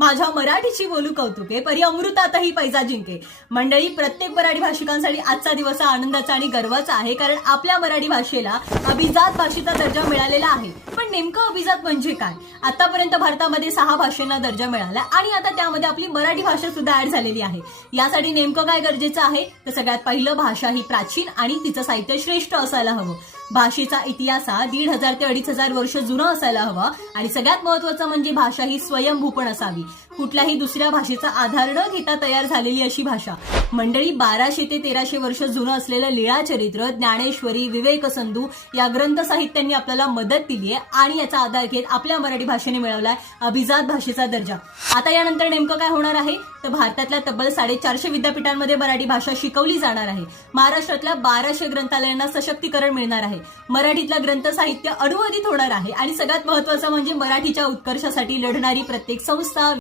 माझ्या मराठीची बोलू कौतुके परी अमृतातही पैजा जिंके. मंडळी, प्रत्येक मराठी भाषिकांसाठी आजचा दिवस हा आनंदाचा आणि गर्वाचा आहे, कारण आपल्या मराठी भाषेला अभिजात भाषेचा दर्जा मिळालेला आहे. पण नेमकं अभिजात म्हणजे काय? आतापर्यंत भारतामध्ये 6 भाषांना दर्जा मिळाला आणि आता त्यामध्ये आपली मराठी भाषा सुद्धा ऍड झालेली आहे. यासाठी नेमकं काय गरजेचं आहे? तर सगळ्यात पहिलं, भाषा ही प्राचीन आणि तिचं साहित्य श्रेष्ठ असायला हवं. भाषेचा इतिहास हा 1500 ते 2500 वर्ष जुना असायला हवा आणि सगळ्यात महत्वाचं म्हणजे भाषा ही स्वयंभू पण असावी. कुठल्याही दुसऱ्या भाषेचा आधार न घेता तयार झालेली अशी भाषा. मंडळी, 1200 ते 1300 वर्ष जुनं असलेलं लीळाचरित्र, ज्ञानेश्वरी, विवेकसंधू या ग्रंथ साहित्यांनी आपल्याला मदत दिली आहे आणि याचा आधार घेत आपल्या मराठी भाषेने मिळवलाय अभिजात भाषेचा दर्जा. आता यानंतर नेमकं काय होणार आहे? तर भारतातल्या तब्बल 450 विद्यापीठांमध्ये मराठी भाषा शिकवली जाणार आहे. महाराष्ट्रातल्या 1200 ग्रंथालयांना सशक्तीकरण मिळणार आहे. मराठीतलं ग्रंथ साहित्य अनुवादित होणार आहे आणि सगळ्यात महत्वाचं म्हणजे मराठीच्या उत्कर्षासाठी लढणारी प्रत्येक संस्था